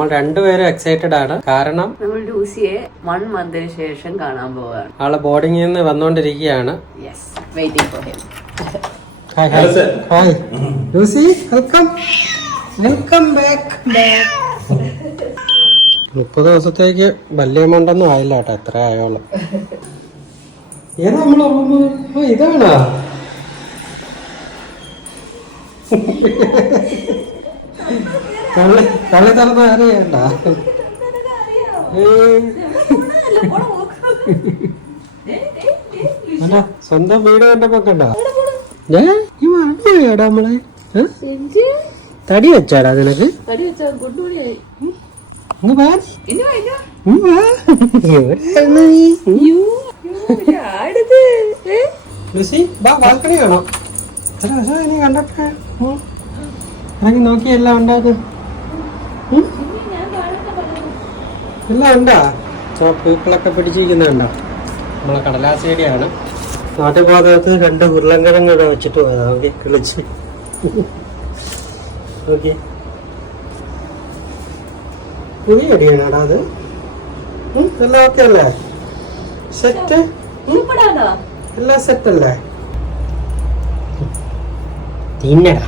നമ്മൾ രണ്ടുപേരും എക്സൈറ്റഡ് ആണ്. കാരണം നമ്മൾ ലൂസിയെ 1 മന്തിന് ശേഷം കാണാൻ പോവാണ്. ആള് ബോർഡിങ്ങിൽ നിന്ന് വന്നോണ്ടിരിക്കുകയാണ്. Hi Lucy, welcome back. 30 ദിവസത്തേക്ക് വലിയ എമൗണ്ട് ഒന്നും ആയില്ല കേട്ടോ, എത്ര ആയോളൂ. ഏതാ നമ്മളെ റൂം? ഇതാണോ? തള്ളി തറന്ന് അറിയണ്ട. അല്ല സ്വന്തം വീട് കണ്ടപ്പോ കണ്ടോ? ടാ നമ്മളെ തടി വെച്ചാടാ നിനക്ക്? ബാൽക്കണി കാണോ? ഇനി കണ്ടൊക്കെ ഇറങ്ങി നോക്കി എല്ലാം ഉണ്ടാകും. എല്ലാം ഉണ്ടാ? പൂക്കളൊക്കെ പിടിച്ചിരിക്കുന്നുണ്ടോ? നമ്മളെ കടലാസേടിയാണ്. നാട്ടുഭാഗത്ത് 2 ഉരുളൻകിഴങ്ങ് വെച്ചിട്ട് പോയതാ. ഓക്കെ കിളിച്ച്. ഓക്കെ പുതിയ അടിയാണാടാ അത്. എല്ലാം ഓക്കെ അല്ലേ? സെറ്റ് എല്ലാം സെറ്റ് അല്ലേ? തിന്നടാ.